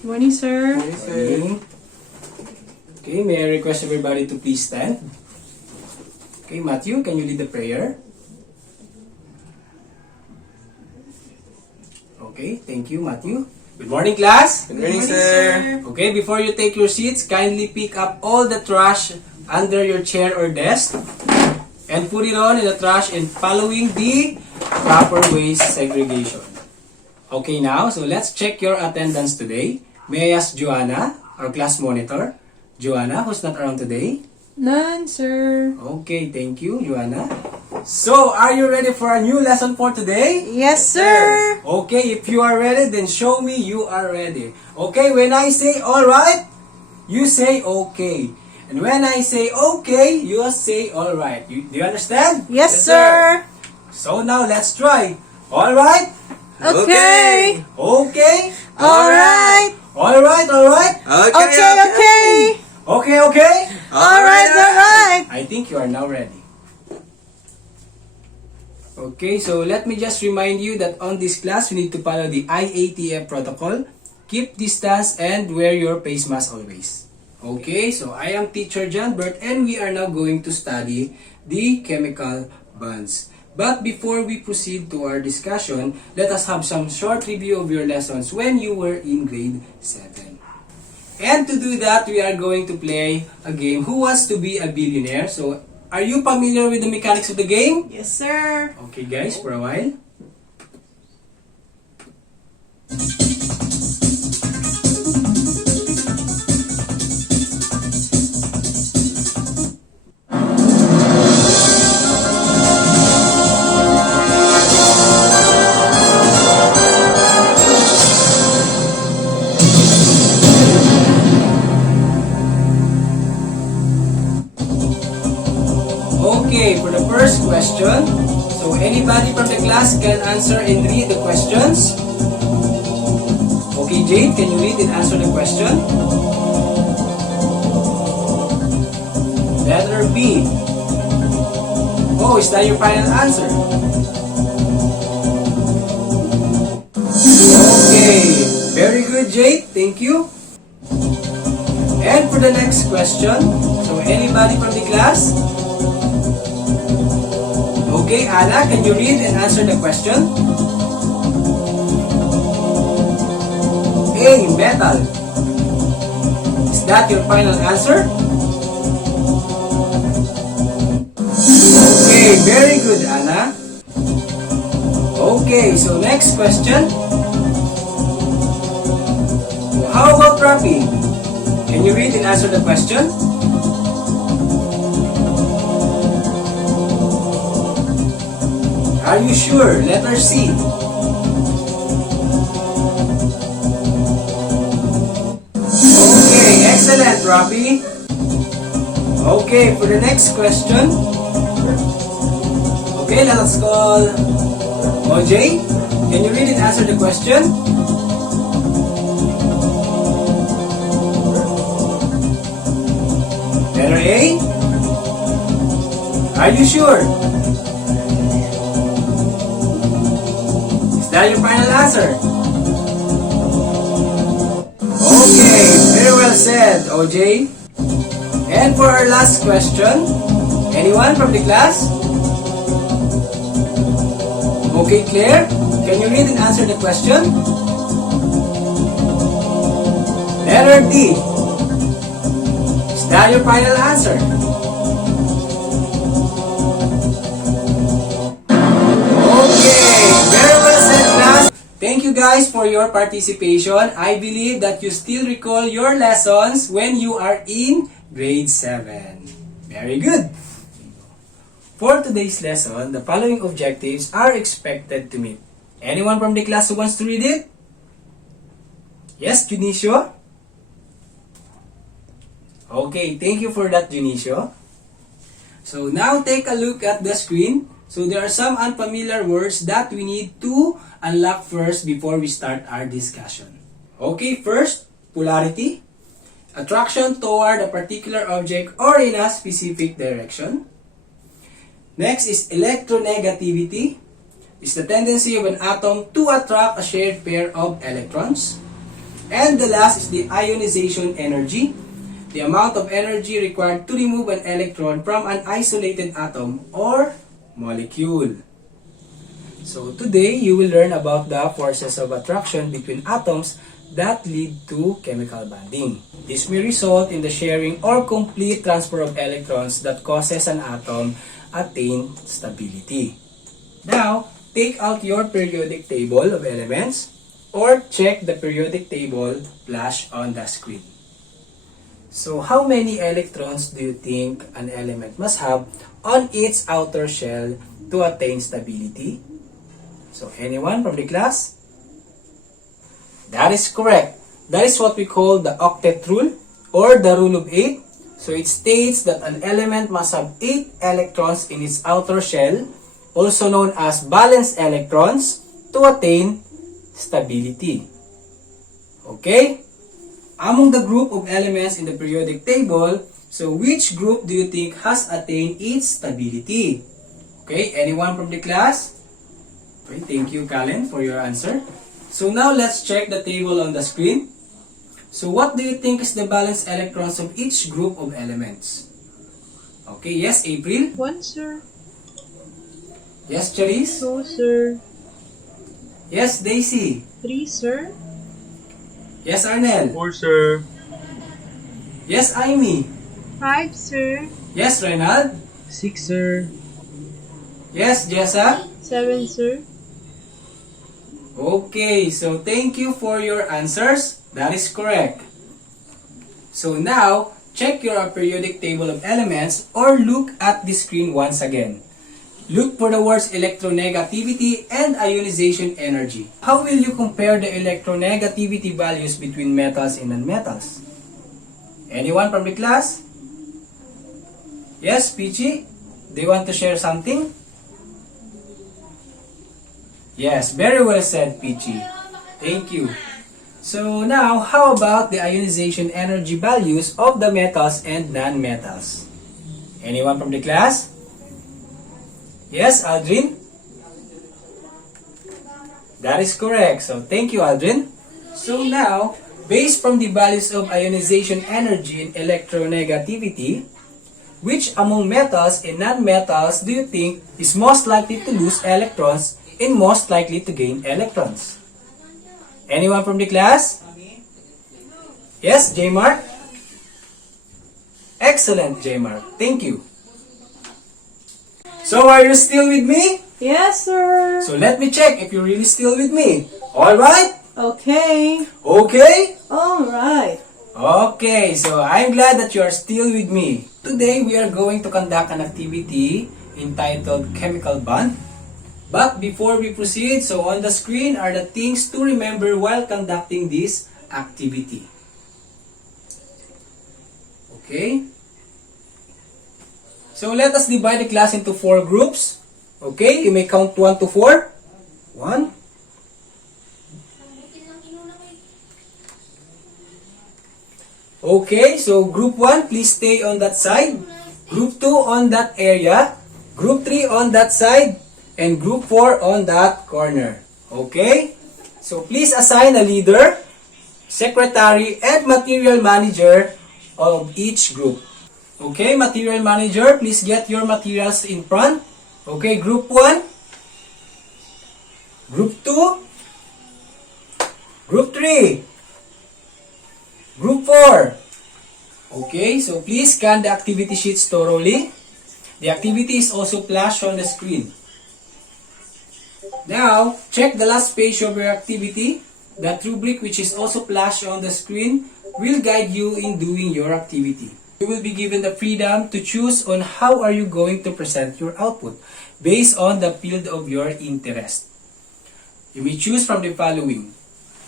Good morning, sir. Morning. Okay, may I request everybody to please stand? Okay, Matthew, can you lead the prayer? Okay, thank you, Matthew. Good morning, class. Good morning, sir. Okay, before you take your seats, kindly pick up all the trash under your chair or desk and put it on in the trash and following the proper waste segregation. Okay, now, so let's check your attendance today. May I ask Joanna, our class monitor? Joanna, who's not around today? None, sir. Okay, thank you, Joanna. So, are you ready for a new lesson for today? Yes, sir. Okay, if you are ready, then show me you are ready. Okay, when I say alright, you say okay. And when I say okay, you say alright. Do you understand? Yes, sir. So now, let's try. Alright? Okay. Okay? Alright. Alright, alright? Okay. Okay? Alright. I think you are now ready. Okay, so let me just remind you that on this class, we need to follow the IATF protocol. Keep distance and wear your face mask always. Okay, so I am Teacher John Bert and we are now going to study the chemical bonds. But before we proceed to our discussion, let us have some short review of your lessons when you were in grade 7. And to do that, we are going to play a game, Who Wants to Be a Billionaire? So, are you familiar with the mechanics of the game? Yes, sir. Okay guys, for a while. Okay, for the first question, so anybody from the class can answer and read the questions. Okay, Jade, can you read and answer the question? Letter B. Oh, is that your final answer? Okay, very good, Jade. Thank you. And for the next question, so anybody from the class? Okay, Anna, can you read and answer the question? A, metal. Is that your final answer? Okay, very good, Anna. Okay, so next question. How about Rafi? Can you read and answer the question? Are you sure? Letter C. Okay, excellent, Rafi. Okay, for the next question. Okay, let us call OJ. Can you read and answer the question? Letter A. Are you sure? Is that your final answer? Okay, very well said, OJ. And for our last question, anyone from the class? Okay, Claire, can you read and answer the question? Letter D. Is that your final answer? Thank you guys for your participation. I believe that you still recall your lessons when you are in grade 7. Very good. For today's lesson, the following objectives are expected to meet. Anyone from the class who wants to read it? Yes, Junicio? Okay, thank you for that, Junicio. So now take a look at the screen. So there are some unfamiliar words that we need to unlock first before we start our discussion. Okay, first, polarity. Attraction toward a particular object or in a specific direction. Next is electronegativity. It's the tendency of an atom to attract a shared pair of electrons. And the last is the ionization energy, the amount of energy required to remove an electron from an isolated atom or molecule. So today, you will learn about the forces of attraction between atoms that lead to chemical bonding. This may result in the sharing or complete transfer of electrons that causes an atom attain stability. Now, take out your periodic table of elements or check the periodic table flashed on the screen. So, how many electrons do you think an element must have on its outer shell to attain stability? So, anyone from the class? That is correct. That is what we call the octet rule or the rule of 8. So, it states that an element must have 8 electrons in its outer shell, also known as valence electrons, to attain stability. Okay? Among the group of elements in the periodic table, so which group do you think has attained its stability? Okay, anyone from the class? Okay, thank you, Kalen, for your answer. So now let's check the table on the screen. So what do you think is the valence electrons of each group of elements? Okay, yes, April? 1, sir. Yes, Charisse? 2, sir. Yes, Daisy? 3, sir. Yes, Arnel? 4, sir. Yes, Amy? 5, sir. Yes, Reynald? 6, sir. Yes, Jessa? 7, sir. Okay, so thank you for your answers. That is correct. So now, check your periodic table of elements or look at the screen once again. Look for the words electronegativity and ionization energy. How will you compare the electronegativity values between metals and nonmetals? Anyone from the class? Yes, Peachy? Do you want to share something? Yes, very well said, Peachy. Thank you. So now, how about the ionization energy values of the metals and non-metals? Anyone from the class? Yes, Aldrin? That is correct. So, thank you, Aldrin. So now, based from the values of ionization energy and electronegativity, which among metals and non-metals do you think is most likely to lose electrons and most likely to gain electrons? Anyone from the class? Yes, J. Mark? Excellent, J. Mark. Thank you. So, are you still with me? Yes, sir. So, let me check if you're really still with me. Alright? Okay. Okay? Alright. Okay, so I'm glad that you are still with me. Today, we are going to conduct an activity entitled Chemical Bond. But before we proceed, so on the screen are the things to remember while conducting this activity. Okay? So let us divide the class into 4 groups. Okay, you may count 1 to 4. 1. Okay, so group 1, please stay on that side. Group 2 on that area. Group 3 on that side. And group 4 on that corner. Okay? So please assign a leader, secretary, and material manager of each group. Okay, material manager, please get your materials in front. Okay, group 1, group 2, group 3, group 4. Okay, so please scan the activity sheets thoroughly. The activity is also flashed on the screen. Now, check the last page of your activity. That rubric, which is also flashed on the screen, will guide you in doing your activity. You will be given the freedom to choose on how are you going to present your output based on the field of your interest. You may choose from the following: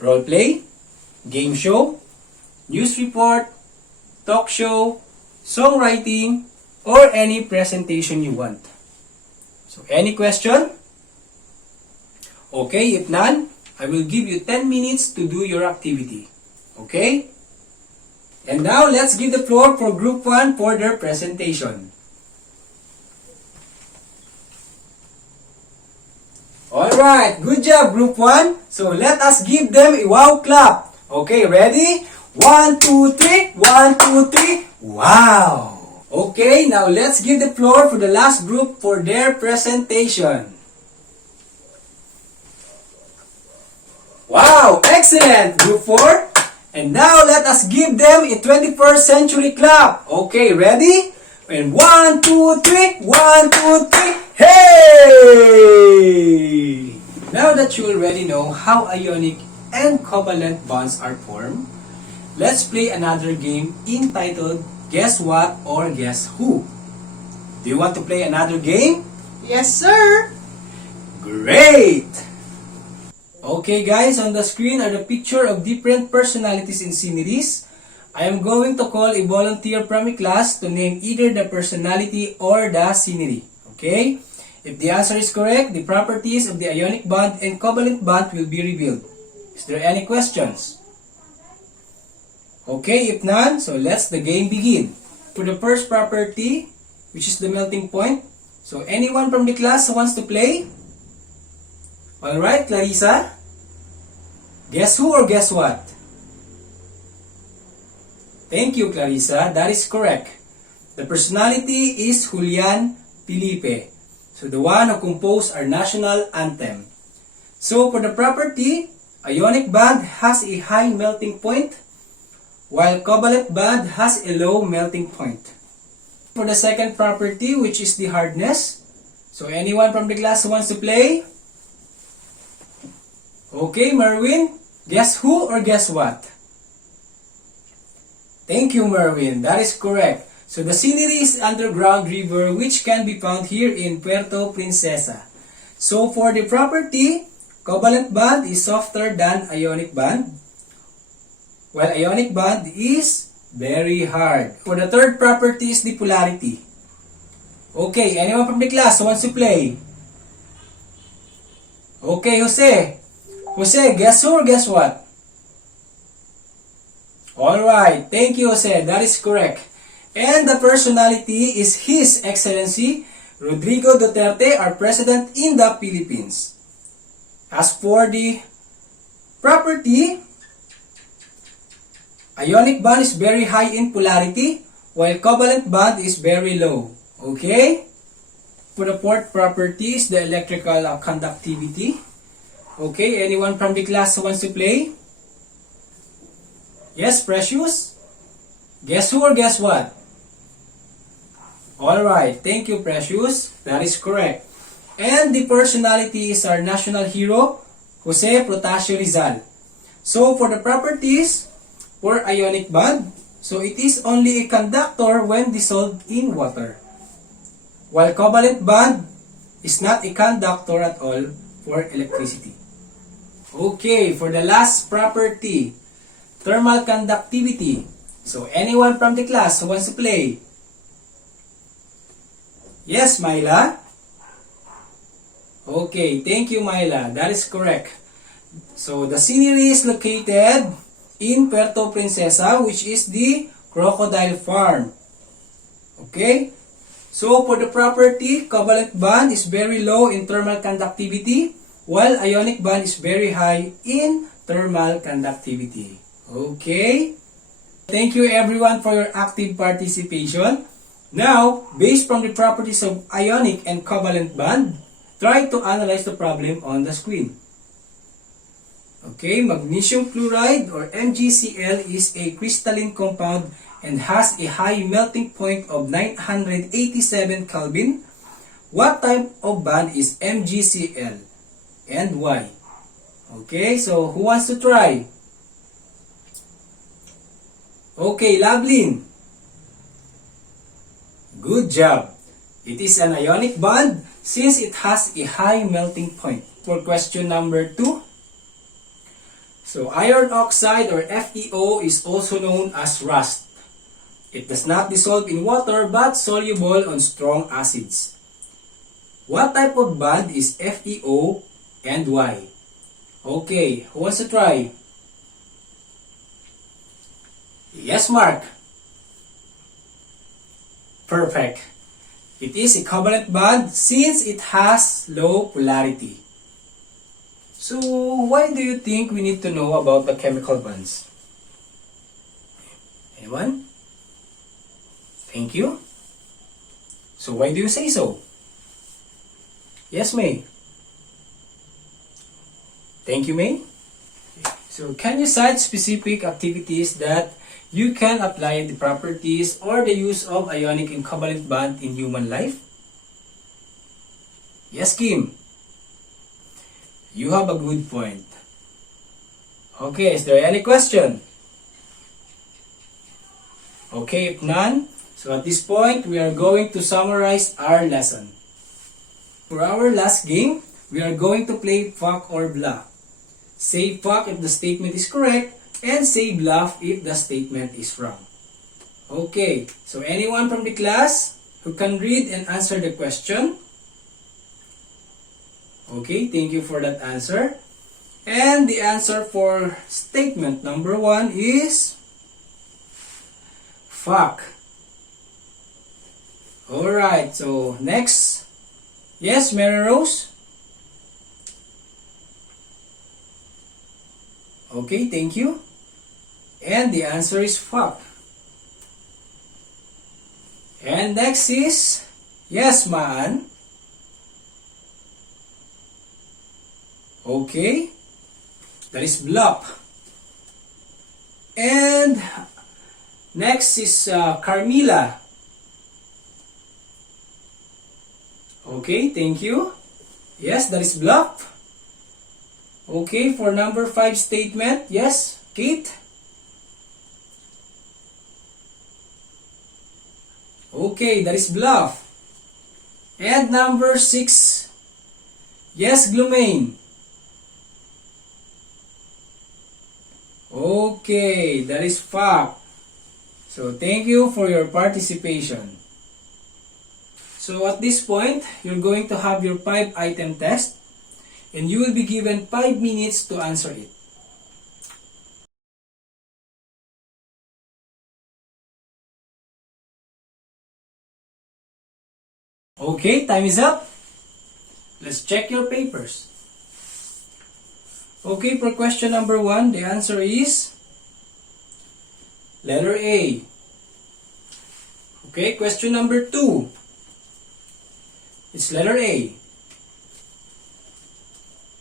role play, game show, news report, talk show, songwriting, or any presentation you want. So, any question? Okay, if none, I will give you 10 minutes to do your activity. Okay? And now, let's give the floor for Group 1 for their presentation. Alright, good job Group 1. So, let us give them a wow clap Okay, ready? 1, 2, 3. 1, 2, 3. Wow! Okay, now let's give the floor for the last group for their presentation. Wow! Excellent! Group 4. And now let us give them a 21st century clap. Okay, ready? And 1, 2, 3. 1, 2, 3. Hey! Now that you already know how ionic and covalent bonds are formed, let's play another game entitled Guess What or Guess Who. Do you want to play another game? Yes, sir. Great! Okay guys, on the screen are the picture of different personalities in sceneries. I am going to call a volunteer from a class to name either the personality or the scenery. Okay? If the answer is correct, the properties of the ionic bond and covalent bond will be revealed. Is there any questions? Okay, if none, so let's the game begin. For the first property, which is the melting point, so anyone from the class who wants to play? Alright, Clarissa? Guess who or guess what? Thank you, Clarissa. That is correct. The personality is Julian Felipe. So the one who composed our national anthem. So for the property, ionic bond has a high melting point, while covalent bond has a low melting point. For the second property, which is the hardness, so anyone from the class who wants to play? Okay, Merwin, guess who or guess what? Thank you, Merwin. That is correct. So the scenery is underground river which can be found here in Puerto Princesa. So for the property, covalent bond is softer than ionic bond, while ionic bond is very hard. For the third property is the polarity. Okay, anyone from the class who wants to play? Okay, Jose. Jose, guess who or guess what? Alright, thank you, Jose. That is correct. And the personality is His Excellency Rodrigo Duterte, our President in the Philippines. As for the property, ionic bond is very high in polarity, while covalent bond is very low. Okay? For the fourth property is the electrical conductivity. Okay, anyone from the class who wants to play? Yes, Precious? Guess who or guess what? Alright, thank you, Precious. That is correct. And the personality is our national hero, Jose Protasio Rizal. So for the properties, for ionic bond, so it is only a conductor when dissolved in water, while covalent bond is not a conductor at all for electricity. Okay, for the last property, thermal conductivity. So anyone from the class who wants to play? Yes, Myla? Okay, thank you, Myla. That is correct. So the scenery is located in Puerto Princesa, which is the crocodile farm. Okay? So for the property, covalent bond is very low in thermal conductivity, while ionic bond is very high in thermal conductivity. Okay? Thank you everyone for your active participation. Now, based from the properties of ionic and covalent bond, try to analyze the problem on the screen. Okay, magnesium chloride or MgCl is a crystalline compound and has a high melting point of 987 Kelvin. What type of bond is MgCl and why? Okay, so who wants to try? Okay, Lovelyn. Good job. It is an ionic bond since it has a high melting point. For question number 2. So iron oxide or FeO is also known as rust. It does not dissolve in water but soluble on strong acids. What type of bond is FeO and why? Okay, who wants to try? Yes, Mark. Perfect. It is a covalent bond since it has low polarity. So, why do you think we need to know about the chemical bonds? Anyone? Thank you. So, why do you say so? Yes, May. Thank you, May. So, can you cite specific activities that you can apply the properties or the use of ionic and covalent bond in human life? Yes, Kim. You have a good point. Okay, is there any question? Okay, if none, so at this point, we are going to summarize our lesson. For our last game, we are going to play fuck or bluff. Say fuck if the statement is correct, and say bluff if the statement is wrong. Okay, so anyone from the class who can read and answer the question? Okay, thank you for that answer. And the answer for statement number 1 is fuck. Alright, so next. Yes, Mary Rose? Okay, thank you. And the answer is fuck. And next is, yes, Maan. Okay, that is bluff. And next is Carmila. Okay, thank you. Yes, that is bluff. Okay, for number 5 statement, yes, Kate. Okay, that is bluff. And number 6, yes, Glumaine. Okay, that is fuck. So, thank you for your participation. So, at this point, you're going to have your 5-item test, and you will be given 5 minutes to answer it. Okay, time is up. Let's check your papers. Okay, for question number 1, the answer is letter A. Okay, question number 2. It's letter A.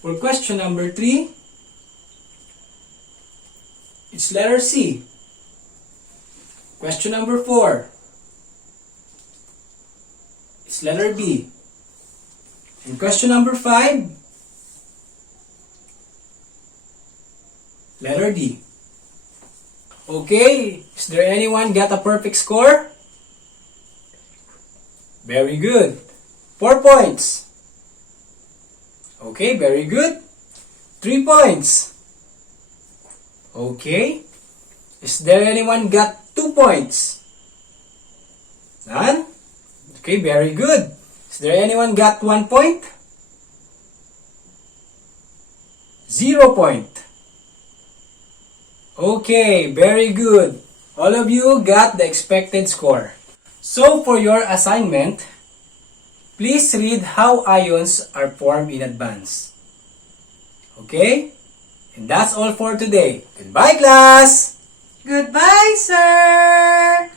For question number 3, it's letter C. Question number 4, it's letter B. And question number 5, letter D. Okay, is there anyone got a perfect score? Very good. 4 points. Okay, very good. 3 points. Okay. Is there anyone got 2 points? None? Okay, very good. Is there anyone got 1 point? 0 point. Okay, very good. All of you got the expected score. So for your assignment, please read how ions are formed in advance. Okay? And that's all for today. Goodbye, class! Goodbye, sir.